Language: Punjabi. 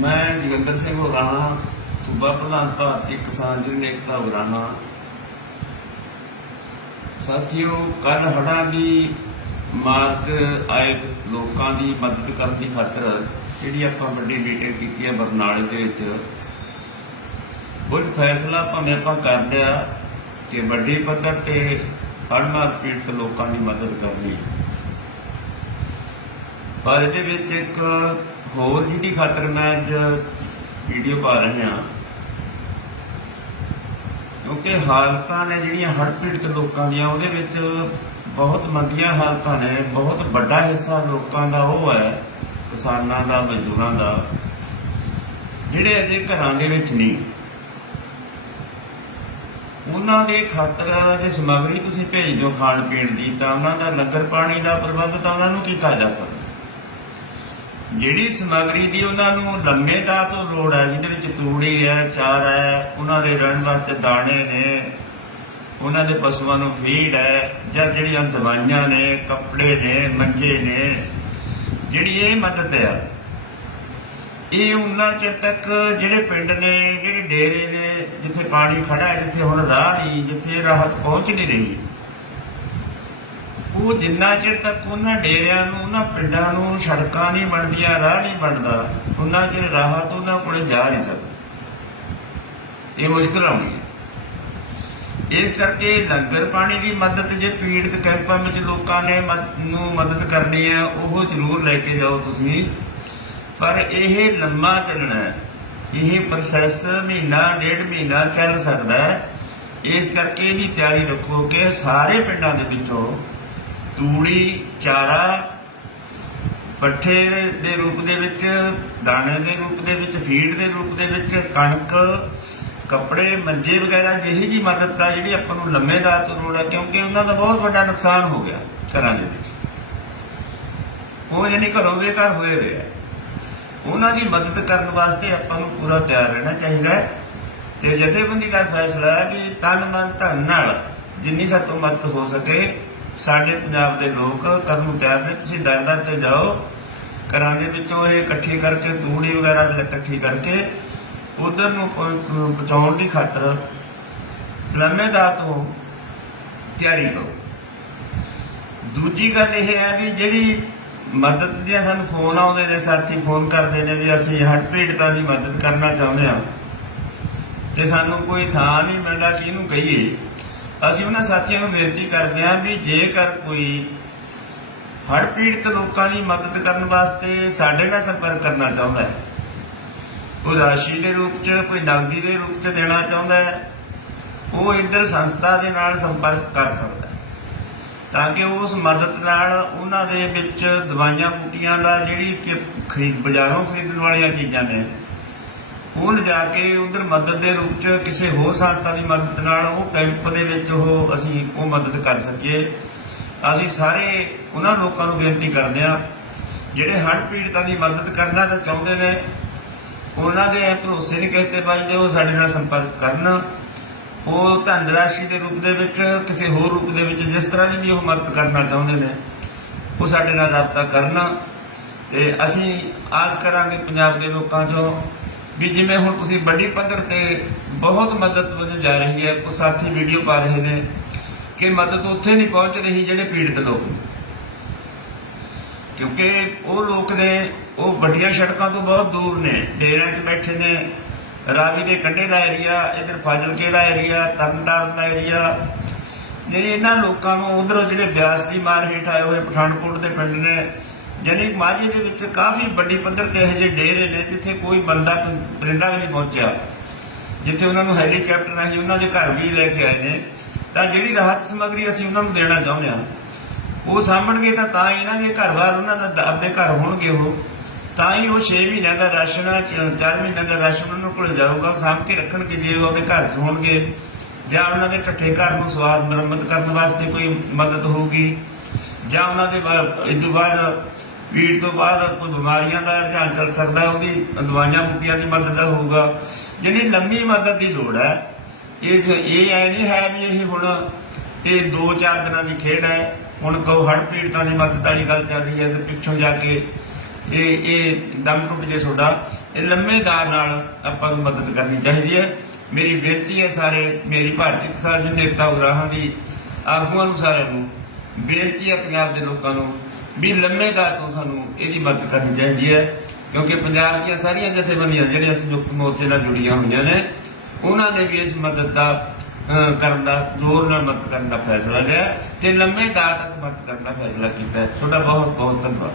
ਮੈਂ ਜੋਗਿੰਦਰ ਸਿੰਘ ਹੋਰਾਂ ਸੂਬਾ ਪ੍ਰਧਾਨ ਭਾਰਤੀ ਕਿਸਾਨ ਯੂਨੀਅਨ ਏਕਤਾ ਉਗਰਾਹਾਂ ਸਾਥੀਓ ਕੱਲ ਹੜ੍ਹਾਂ ਦੀ ਮਾਰ ਆਏ ਲੋਕਾਂ ਦੀ ਮਦਦ ਕਰਨ ਦੀ ਖਾਤਰ ਜਿਹੜੀ ਆਪਾਂ ਵੱਡੀ ਮੀਟਿੰਗ ਕੀਤੀ ਹੈ ਬਰਨਾਲੇ ਦੇ ਵਿੱਚ, ਕੁਝ ਫੈਸਲਾ ਭਾਵੇਂ ਆਪਾਂ ਕਰ ਲਿਆ ਕਿ ਵੱਡੀ ਪੱਧਰ ਤੇ ਹੜ੍ਹ ਮਾਰ ਪੀੜਤ ਲੋਕਾਂ ਦੀ ਮਦਦ ਕਰਨੀ। ਪਰ ਇਹਦੇ ਵਿੱਚ ਇੱਕ ਹੋਰ ਜਿਹਦੀ ਖਾਤਰ ਮੈਂ ਅੱਜ ਵੀਡੀਓ ਪਾ ਰਿਹਾ ਕਿਉਂਕਿ ਹਾਲਤਾਂ ਨੇ ਜਿਹੜੀਆਂ ਹੜ੍ਹ ਪੀੜਤ ਲੋਕਾਂ ਦੀਆਂ, ਉਹਦੇ ਵਿੱਚ ਬਹੁਤ ਮੰਦੀਆਂ ਹਾਲਤਾਂ ਨੇ, ਬਹੁਤ ਵੱਡਾ ਹਿੱਸਾ ਲੋਕਾਂ ਦਾ ਉਹ ਹੈ, ਕਿਸਾਨਾਂ ਦਾ, ਮਜ਼ਦੂਰਾਂ ਦਾ, ਜਿਹੜੇ ਅਜੇ ਘਰਾਂ ਦੇ ਵਿੱਚ ਨਹੀਂ। ਉਹਨਾਂ ਦੇ ਖਾਤਰ ਜੇ ਸਮੱਗਰੀ ਤੁਸੀਂ ਭੇਜ ਦਿਓ ਖਾਣ ਪੀਣ ਦੀ, ਤਾਂ ਉਹਨਾਂ ਦਾ ਲੰਗਰ ਪਾਣੀ ਦਾ ਪ੍ਰਬੰਧ ਤਾਂ ਉਹਨਾਂ ਨੂੰ ਕੀਤਾ ਜਾ ਸਕਦਾ। ਜਿਹੜੀ ਸਮੱਗਰੀ ਦੀ ਉਹਨਾਂ ਨੂੰ ਲੰਮੇ ਦਾ ਤੋਂ ਲੋੜ ਹੈ, ਜਿਹਦੇ ਵਿੱਚ ਤੂੜੀ ਹੈ, ਚਾਰ ਹੈ, ਉਹਨਾਂ ਦੇ ਰਹਿਣ ਵਾਸਤੇ ਦਾਣੇ ਨੇ, ਉਹਨਾਂ ਦੇ ਪਸ਼ੂਆਂ ਨੂੰ ਫੀਡ ਹੈ, ਜਾਂ ਜਿਹੜੀਆਂ ਦਵਾਈਆਂ ਨੇ, ਕੱਪੜੇ ਨੇ, ਮੰਜੇ ਨੇ, ਜਿਹੜੀ ਇਹ ਮਦਦ ਹੈ, ਇਹ ਉਹਨਾਂ ਚਿਰ ਤੱਕ ਜਿਹੜੇ ਪਿੰਡ ਨੇ, ਜਿਹੜੇ ਡੇਰੇ ਨੇ, ਜਿੱਥੇ ਪਾਣੀ ਖੜਾ ਹੈ, ਜਿੱਥੇ ਹੁਣ ਰਾਹ ਨਹੀਂ, ਜਿੱਥੇ ਰਾਹਤ ਪਹੁੰਚ ਨਹੀਂ ਰਹੀ। ਉਹ ਜਿੰਨਾ ਚਿਰ ਤੱਕ ਉਹਨਾਂ ਡੇਰਿਆਂ ਨੂੰ, ਉਹਨਾਂ ਪਿੰਡਾਂ ਨੂੰ ਸੜਕਾਂ ਨਹੀਂ ਬਣਦੀਆਂ, ਰਾਹ ਨਹੀਂ ਬਣਦਾ, ਉਹਨਾਂ ਚਿਰ ਰਾਹਤ ਉਹਨਾਂ ਕੋਲੇ ਜਾ ਨਹੀਂ ਸਕਦੀ। ਇਹ ਮੁਸ਼ਕਲ ਆਉਣੀ ਹੈ। ਇਸ ਕਰਕੇ ਲੰਗਰ ਪਾਣੀ ਦੀ ਮਦਦ, ਜੇ ਪੀੜਤ ਕੈਂਪਾਂ ਵਿੱਚ ਲੋਕਾਂ ਨੇ ਨੂੰ ਮਦਦ ਕਰਨੀ ਹੈ, ਉਹ ਜ਼ਰੂਰ ਲੈ ਕੇ ਜਾਓ ਤੁਸੀਂ। ਪਰ ਇਹ ਲੰਮਾ ਚੱਲਣਾ ਹੈ। ਇਹ ਪ੍ਰੋਸੈਸ ਮਹੀਨਾ, ਡੇਢ ਮਹੀਨਾ ਚੱਲ ਸਕਦਾ ਹੈ। ਇਸ ਕਰਕੇ ਇਹਦੀ ਤਿਆਰੀ ਰੱਖੋ ਕਿ ਸਾਰੇ ਪਿੰਡਾਂ ਦੇ ਵਿੱਚੋਂ ਤੂੜੀ, ਚਾਰਾ, ਪੱਠੇ ਦੇ ਰੂਪ ਦੇ ਵਿੱਚ, ਦਾਣੇ ਦੇ ਰੂਪ ਦੇ ਵਿੱਚ, ਫੀਡ ਦੇ ਰੂਪ ਦੇ ਵਿੱਚ, ਕਣਕ, ਕੱਪੜੇ, ਮੰਜੇ ਵਗੈਰਾ ਜਿਹੀ ਜੀ ਮਦਦ ਦਾ ਜਿਹੜੀ ਆਪਾਂ ਨੂੰ ਲੰਮੇ ਦਾ ਤੋਂ ਲੋੜ ਹੈ, ਕਿਉਂਕਿ ਉਹਨਾਂ ਦਾ ਬਹੁਤ ਵੱਡਾ ਨੁਕਸਾਨ ਹੋ ਗਿਆ ਘਰਾਂ ਦੇ ਵਿੱਚ। ਉਹ ਯਾਨੀ ਘਰੋਂ ਬੇਘਰ ਹੋਏ ਹੋਏ ਉਹਨਾਂ ਦੀ ਮਦਦ ਕਰਨ ਵਾਸਤੇ ਆਪਾਂ ਨੂੰ ਪੂਰਾ ਤਿਆਰ ਰਹਿਣਾ ਚਾਹੀਦਾ ਹੈ। ਤੇ ਜਥੇਬੰਦੀ ਦਾ ਫੈਸਲਾ ਹੈ ਵੀ ਤਨ ਮਨ ਧਨ ਨਾਲ ਜਿੰਨੀ ਸਾਤੋਂ ਮਦਦ ਹੋ ਸਕੇ ਸਾਡੇ ਪੰਜਾਬ ਦੇ ਲੋਕ ਕਰਨ ਨੂੰ ਤਿਆਰ ਨੇ ਤੁਸੀਂ ਦਰ ਤੇ ਜਾਓ। ਘਰਾਂ ਦੇ ਵਿੱਚੋਂ ਇਹ ਇਕੱਠੀ ਕਰਕੇ, ਤੂੜੀ ਵਗੈਰਾ ਇਕੱਠੀ ਕਰਕੇ, ਉਧਰ ਨੂੰ ਪਹੁੰਚਾਉਣ ਦੀ ਖਾਤਰ ਲੰਮੇ ਤੋਂ ਤਿਆਰੀ ਕਰੋ। ਦੂਜੀ ਗੱਲ ਇਹ ਹੈ ਵੀ ਜਿਹੜੀ ਮਦਦ ਦੀਆਂ ਸਾਨੂੰ ਫੋਨ ਆਉਂਦੇ ਨੇ, ਸਾਥੀ ਫੋਨ ਕਰਦੇ ਨੇ ਵੀ ਅਸੀਂ ਹੱਟ ਪੀੜਤਾਂ ਦੀ ਮਦਦ ਕਰਨਾ ਚਾਹੁੰਦੇ ਹਾਂ। ਤੇ ਸਾਨੂੰ ਕੋਈ ਥਾਂ ਨਹੀਂ ਮਿਲਦਾ ਕਿ ਇਹਨੂੰ ਕਹੀਏ? ਅਸੀਂ ਉਹਨਾਂ ਸਾਥੀਆਂ ਨੂੰ ਬੇਨਤੀ ਕਰਦੇ ਹਾਂ ਵੀ ਜੇਕਰ ਕੋਈ ਹੜ੍ਹ ਪੀੜਤ ਲੋਕਾਂ ਦੀ ਮਦਦ ਕਰਨ ਵਾਸਤੇ ਸਾਡੇ ਨਾਲ ਸੰਪਰਕ ਕਰਨਾ ਚਾਹੁੰਦਾ ਹੈ, ਕੋਈ ਰਾਸ਼ੀ ਦੇ ਰੂਪ 'ਚ, ਕੋਈ ਨਗਦੀ ਦੇ ਰੂਪ 'ਚ ਦੇਣਾ ਚਾਹੁੰਦਾ ਹੈ, ਉਹ ਇੱਧਰ ਸੰਸਥਾ ਦੇ ਨਾਲ ਸੰਪਰਕ ਕਰ ਸਕਦਾ ਹੈ। ਤਾਂ ਕਿ ਉਸ ਮਦਦ ਨਾਲ ਉਹਨਾਂ ਦੇ ਵਿੱਚ ਦਵਾਈਆਂ ਬੂਟੀਆਂ ਦਾ ਜਿਹੜੀ ਕਿ ਖਰੀਦ, ਬਾਜ਼ਾਰੋਂ ਖਰੀਦਣ ਵਾਲੀਆਂ ਚੀਜ਼ਾਂ ਨੇ ਉਹ ਲਿਜਾ ਕੇ ਉਧਰ ਮਦਦ ਦੇ ਰੂਪ 'ਚ ਕਿਸੇ ਹੋਰ ਸੰਸਥਾ ਦੀ ਮਦਦ ਨਾਲ ਉਹ ਕੈਂਪ ਦੇ ਵਿੱਚ ਉਹ ਅਸੀਂ ਉਹ ਮਦਦ ਕਰ ਸਕੀਏ। ਅਸੀਂ ਸਾਰੇ ਉਹਨਾਂ ਲੋਕਾਂ ਨੂੰ ਬੇਨਤੀ ਕਰਦੇ ਹਾਂ, ਜਿਹੜੇ ਹੜ੍ਹ ਪੀੜਤਾਂ ਦੀ ਮਦਦ ਕਰਨਾ ਤਾਂ ਚਾਹੁੰਦੇ ਨੇ, ਉਹਨਾਂ ਦੇ ਭਰੋਸੇ ਨਹੀਂ ਕਿਸੇ ਤੇ ਵੱਜਦੇ ਉਹ ਸਾਡੇ ਨਾਲ ਸੰਪਰਕ ਕਰਨ। ਉਹ ਧਨ ਰਾਸ਼ੀ ਦੇ ਰੂਪ ਦੇ ਵਿੱਚ, ਕਿਸੇ ਹੋਰ ਰੂਪ ਦੇ ਵਿੱਚ ਜਿਸ ਤਰ੍ਹਾਂ ਦੀ ਵੀ ਉਹ ਮਦਦ ਕਰਨਾ ਚਾਹੁੰਦੇ ਨੇ, ਉਹ ਸਾਡੇ ਨਾਲ ਰਾਬਤਾ ਕਰਨ। ਤੇ ਅਸੀਂ ਆਸ ਕਰਾਂਗੇ ਪੰਜਾਬ ਦੇ ਲੋਕਾਂ ਚੋਂ ਵੀ ਜਿਵੇਂ ਹੁਣ ਤੁਸੀਂ ਵੱਡੀ ਪੱਧਰ ਤੇ ਬਹੁਤ ਮਦਦ ਵਜੋਂ ਜਾ ਰਹੀ ਹੈ ਕੁਝ ਸਾਥੀ ਵੀਡੀਓ ਪਾ ਰਹੇ ਨੇ ਕਿ ਮਦਦ ਉੱਥੇ ਨਹੀਂ ਪਹੁੰਚ ਰਹੀ ਜਿਹੜੇ ਪੀੜਤ ਲੋਕ ਕਿਉਂਕਿ ਉਹ ਲੋਕ ਨੇ, ਉਹ ਵੱਡੀਆਂ ਸੜਕਾਂ ਤੋਂ ਬਹੁਤ ਦੂਰ ਨੇ, ਡੇਰਿਆਂ 'ਚ ਬੈਠੇ ਨੇ, ਰਾਵੀ ਦੇ ਕੰਢੇ ਦਾ ਏਰੀਆ ਇਧਰ ਫਾਜ਼ਿਲਕੇ ਦਾ ਏਰੀਆ ਤਰਨਤਾਰਨ ਦਾ ਏਰੀਆ ਜਿਹੜੇ ਇਹਨਾਂ ਲੋਕਾਂ ਨੂੰ ਉਧਰ ਜਿਹੜੇ ਬਿਆਸ ਦੀ ਮਾਰ ਹੇਠ ਆਏ ਹੋਏ ਪਠਾਨਕੋਟ ਦੇ ਪਿੰਡ ਨੇ ਜਾਨੀ ਮਾਝੇ ਦੇ ਵਿੱਚ ਕਾਫੀ ਵੱਡੀ ਪੱਧਰ ਤੇ ਇਹੋ ਜਿਹੇ ਡੇਰੇ ਨੇ ਜਿੱਥੇ ਕੋਈ ਬੰਦਾ ਪਰਿੰਦਾ ਵੀ ਨਹੀਂ ਪਹੁੰਚਿਆ। ਜਿੱਥੇ ਉਹਨਾਂ ਨੂੰ ਹੈਲੀਕਾਪਟਰ ਰਾਹੀਂ ਉਹਨਾਂ ਦੇ ਘਰ ਵੀ ਲੈ ਕੇ ਆਏ ਨੇ। ਤਾਂ ਜਿਹੜੀ ਰਾਹਤ ਸਮੱਗਰੀ ਅਸੀਂ ਉਹਨਾਂ ਨੂੰ ਦੇਣਾ ਚਾਹੁੰਦੇ ਹਾਂ, ਉਹ ਸਾਂਭਣਗੇ ਤਾਂ ਤਾਂ ਹੀ ਇਹਨਾਂ ਦੇ ਘਰ-ਬਾਰ ਉਹਨਾਂ ਦਾ ਆਪਦੇ ਘਰ ਹੋਣਗੇ ਉਹ। ਤਾਂ ਹੀ ਉਹ 6 ਮਹੀਨਿਆਂ ਦਾ ਰਾਸ਼ਨ 4 ਮਹੀਨਿਆਂ ਦਾ ਰਾਸ਼ਨ ਉਹਨਾਂ ਕੋਲ ਜਾਊਗਾ ਸਾਂਭ ਕੇ ਰੱਖਣਗੇ ਜੇ ਉਹ ਆਪਦੇ ਘਰ 'ਚ ਹੋਣਗੇ। ਜਾਂ ਉਹਨਾਂ ਦੇ ਠੱਠੇ ਘਰ ਨੂੰ ਸਵਾਦ ਮੁਰੰਮਤ ਕਰਨ ਵਾਸਤੇ ਕੋਈ ਮਦਦ ਹੋਊਗੀ। ਜਾਂ ਉਹਨਾਂ ਦੇ ਬਾ- ਤੋਂ ਬਾਅਦ ਪੀੜ ਤੋਂ ਬਾਅਦ ਕੋਈ ਬਿਮਾਰੀਆਂ ਦਾ ਰੁਝਾਨ ਚੱਲ ਸਕਦਾ ਉਹਦੀ ਦਵਾਈਆਂ ਬੂਟੀਆਂ ਦੀ ਮਦਦ ਦਾ ਹੋਊਗਾ। ਜਿਹਨੇ ਲੰਮੀ ਮਦਦ ਦੀ ਲੋੜ ਹੈ, ਇਹ ਇਹ ਐ ਨਹੀਂ ਹੈ ਵੀ ਇਹ ਹੁਣ ਇਹ 2-4 ਦਿਨਾਂ ਦੀ ਖੇਡ ਹੈ, ਹੁਣ ਕੋ ਹੜ ਪੀੜਤਾਂ ਦੀ ਮਦਦ ਵਾਲੀ ਗੱਲ ਚੱਲ ਰਹੀ ਹੈ ਤੇ ਪਿੱਛੋਂ ਜਾ ਕੇ ਇਹ ਇਹ ਦਮ ਟੁੱਟ ਜੇ ਤੁਹਾਡਾ, ਇਹ ਲੰਮੇ ਦਾਰ ਨਾਲ ਆਪਾਂ ਨੂੰ ਮਦਦ ਕਰਨੀ ਚਾਹੀਦੀ ਹੈ। ਮੇਰੀ ਬੇਨਤੀ ਹੈ ਸਾਰੇ, ਮੇਰੀ ਭਾਰਤੀ ਕਿਸਾਨ ਨੇਤਾ ਉਗਰਾਹਾਂ ਦੀ ਆਗੂਆਂ ਨੂੰ ਸਾਰਿਆਂ ਨੂੰ, ਬੇਨਤੀ ਹੈ ਪੰਜਾਬ ਦੇ ਲੋਕਾਂ ਨੂੰ ਵੀ ਲੰਮੇ ਦਾਰ ਤੋਂ ਸਾਨੂੰ ਇਹਦੀ ਮਦਦ ਕਰਨੀ ਚਾਹੀਦੀ ਹੈ, ਕਿਉਂਕਿ ਪੰਜਾਬ ਦੀਆਂ ਸਾਰੀਆਂ ਜਥੇਬੰਦੀਆਂ ਜਿਹੜੀਆਂ ਸੰਯੁਕਤ ਮੋਰਚੇ ਨਾਲ ਜੁੜੀਆਂ ਹੋਈਆਂ ਨੇ, ਉਹਨਾਂ ਨੇ ਵੀ ਇਸ ਮਦਦ ਦਾ ਕਰਨ ਦਾ, ਜ਼ੋਰ ਨਾਲ ਮਦਦ ਕਰਨ ਦਾ ਫੈਸਲਾ ਲਿਆ ਤੇ ਲੰਮੇ ਦਾਰ ਤੱਕ ਮਦਦ ਕਰਨ ਦਾ ਫੈਸਲਾ ਕੀਤਾ ਤੁਹਾਡਾ ਬਹੁਤ ਬਹੁਤ ਧੰਨਵਾਦ